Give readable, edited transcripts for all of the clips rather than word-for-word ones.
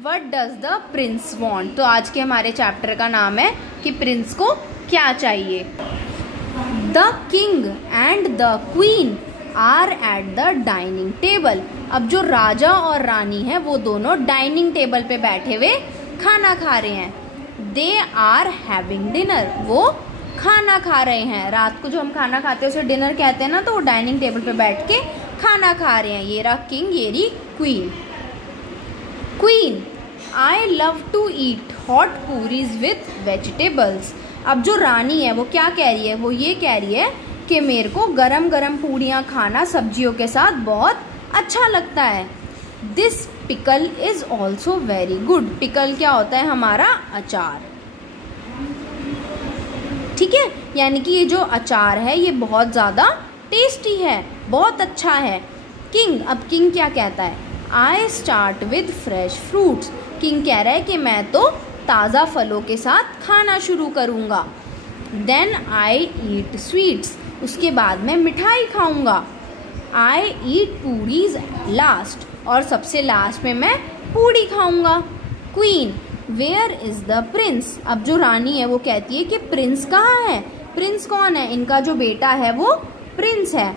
What does the Prince want. तो आज के हमारे चैप्टर का नाम है कि प्रिंस को क्या चाहिए। The king and the queen are at the dining table. अब जो राजा और रानी है वो दोनों डाइनिंग टेबल पे बैठे हुए खाना खा रहे हैं। They are having dinner. वो खाना खा रहे हैं। रात को जो हम खाना खाते हैं उसे डिनर कहते हैं ना, तो वो डाइनिंग टेबल पे बैठ के खाना खा रहे हैं। ये रहा किंग, ये रही queen. Queen, I love to eat hot puris with vegetables. अब जो रानी है वो क्या कह रही है, वो ये कह रही है कि मेरे को गरम गरम पूड़ियाँ खाना सब्जियों के साथ बहुत अच्छा लगता है। This pickle is also very good. Pickle क्या होता है, हमारा अचार, ठीक है। यानी कि ये जो अचार है ये बहुत ज़्यादा टेस्टी है, बहुत अच्छा है। किंग, अब किंग क्या कहता है, I start with fresh fruits. King कह रहा है कि मैं तो ताज़ा फलों के साथ खाना शुरू करूँगा। Then I eat sweets. उसके बाद मैं मिठाई खाऊंगा। I eat puris last. और सबसे लास्ट में मैं पूड़ी खाऊंगा। Queen, where is the prince. अब जो रानी है वो कहती है कि प्रिंस कहाँ है। प्रिंस कौन है, इनका जो बेटा है वो प्रिंस है।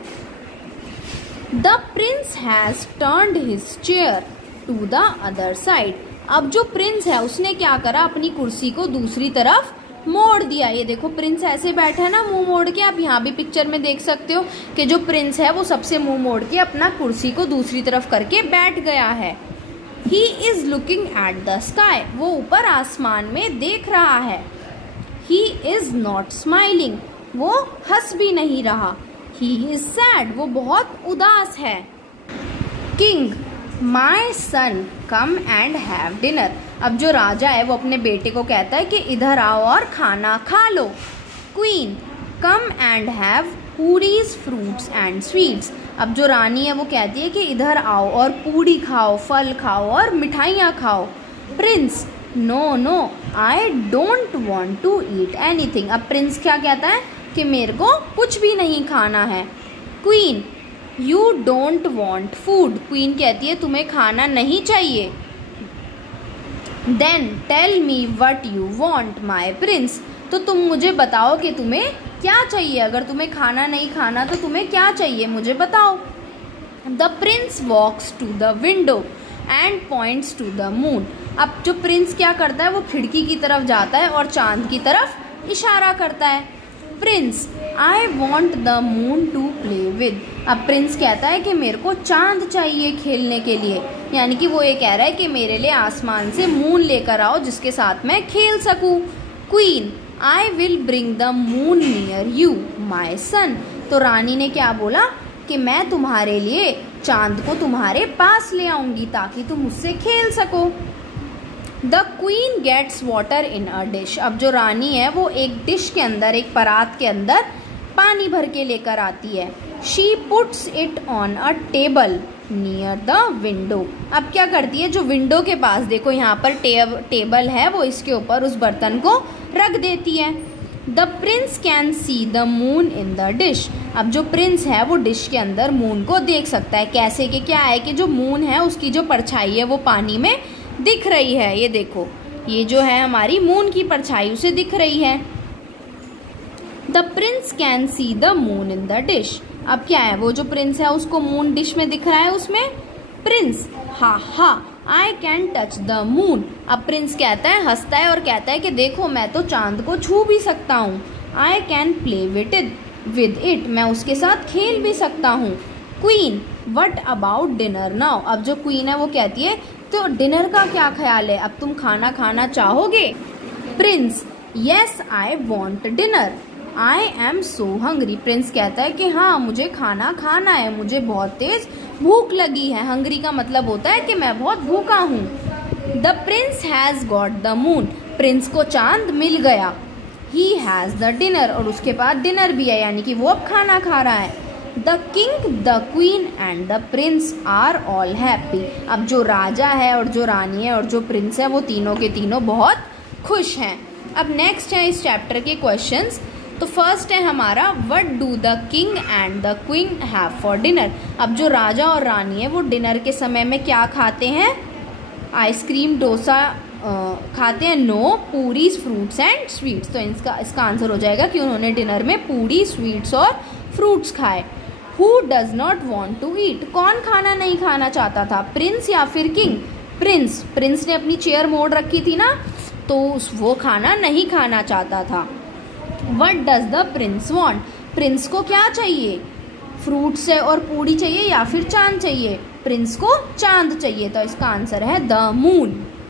The prince has turned his chair to the other side. अब जो प्रिंस है उसने क्या करा, अपनी कुर्सी को दूसरी तरफ मोड़ दिया। ये देखो प्रिंस ऐसे बैठा है ना, मुंह मोड़ के। आप यहाँ भी पिक्चर में देख सकते हो कि जो प्रिंस है वो सबसे मुंह मोड़ के अपना कुर्सी को दूसरी तरफ करके बैठ गया है। He is looking at the sky. वो ऊपर आसमान में देख रहा है। He is not smiling. वो हंस भी नहीं रहा। He is sad. वो बहुत उदास है। King, my son come and have dinner. अब जो राजा है वो अपने बेटे को कहता है कि इधर आओ और खाना खा लो। Queen, come and have puris fruits and sweets. अब जो रानी है वो कहती है कि इधर आओ और पूड़ी खाओ, फल खाओ और मिठाइयाँ खाओ। Prince, no no, I don't want to eat anything. अब प्रिंस क्या कहता है कि मेरे को कुछ भी नहीं खाना है। Queen, you don't want food. Queen कहती है तुम्हें खाना नहीं चाहिए। Then tell me what you want my prince. तो तुम मुझे बताओ कि तुम्हें क्या चाहिए। अगर तुम्हें खाना नहीं खाना तो तुम्हें क्या चाहिए, मुझे बताओ। The prince walks to the window and points to the moon. अब जो प्रिंस क्या करता है वो खिड़की की तरफ जाता है और चांद की तरफ इशारा करता है। Prince, I want the moon to play with. अब प्रिंस कहता है कि मेरे को चांद चाहिए खेलने के लिए। यानी कि वो ये कह रहा है कि मेरे लिए आसमान से मून लेकर आओ जिसके साथ मैं खेल सकूं। Queen, I will bring the moon near you my son. तो रानी ने क्या बोला कि मैं तुम्हारे लिए चांद को तुम्हारे पास ले आऊंगी ताकि तुम उससे खेल सको। The queen gets water in a dish. अब जो रानी है वो एक डिश के अंदर, एक परात के अंदर पानी भर के लेकर आती है। She puts it on a table near the window. अब क्या करती है, जो विंडो के पास देखो यहाँ पर टेबल है, वो इसके ऊपर उस बर्तन को रख देती है। The Prince can see the moon in the dish. अब जो प्रिंस है वो डिश के अंदर मून को देख सकता है। कैसे कि क्या है कि जो मून है उसकी जो परछाई है वो पानी में दिख रही है। ये देखो, ये जो है हमारी मून की परछाई उसे दिख रही है। The Prince can see the moon in the dish. अब क्या है, वो जो प्रिंस है उसको मून डिश में दिख रहा है उसमें। प्रिंस, हा हा, I can touch the moon. अब प्रिंस कहता है, हंसता है और कहता है कि देखो मैं तो चांद को छू भी सकता हूँ। I can play with it. मैं उसके साथ खेल भी सकता हूँ। Queen, what about dinner now. अब जो क्वीन है वो कहती है तो डिनर का क्या ख्याल है, अब तुम खाना खाना चाहोगे। Prince, yes I want dinner, I am so hungry. Prince कहता है कि हाँ मुझे खाना खाना है, मुझे बहुत तेज भूख लगी है। हंग्री का मतलब होता है कि मैं बहुत भूखा हूँ। The prince has got the moon. Prince को चांद मिल गया। He has the dinner. और उसके बाद डिनर भी है, यानी कि वो अब खाना खा रहा है। The king, the queen and the prince are all happy. अब जो राजा है और जो रानी है और जो प्रिंस है वो तीनों के तीनों बहुत खुश हैं। अब नेक्स्ट है इस चैप्टर के क्वेश्चंस। तो फर्स्ट है हमारा, what do the king and the queen have for dinner. अब जो राजा और रानी है वो डिनर के समय में क्या खाते हैं, आइसक्रीम डोसा खाते हैं? No, puris fruits and sweets. तो इसका आंसर हो जाएगा कि उन्होंने डिनर में पूरी, स्वीट्स और फ्रूट्स खाए। Who does not want to eat? कौन खाना नहीं खाना चाहता था, प्रिंस या फिर किंग? प्रिंस। प्रिंस ने अपनी चेयर मोड़ रखी थी ना, तो वो खाना नहीं खाना चाहता था। What does the Prince want? Prince को क्या चाहिए? फ्रूट से और पूरी चाहिए या फिर चांद चाहिए? प्रिंस को चांद चाहिए, तो इसका आंसर है द मून।